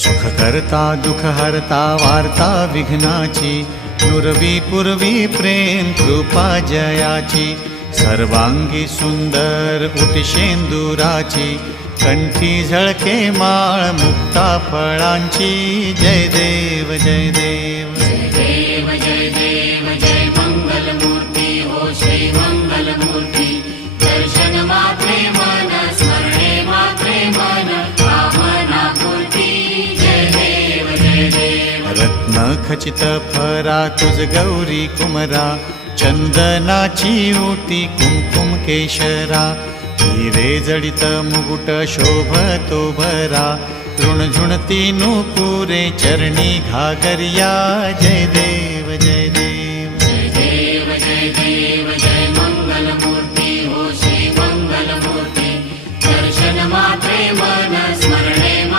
सुख करता, दुख हरता, वार्ता विघ्नाची पूर्वी पूर्वी प्रेम, कृपा जयाची, सर्वांगी सुंदर उटिशेंदुराची कंठी झळके माळ मुक्ता फळांची जय देव. जय देव. रत्नखचित फरा तुझ गौरी कुमरा चन्दनाची ओति केशरा हिरे जडित मुकुट शोभतो भरा दृणझ झुणति नूपूरे चरणी घागर्या जय देव जय देव जय देव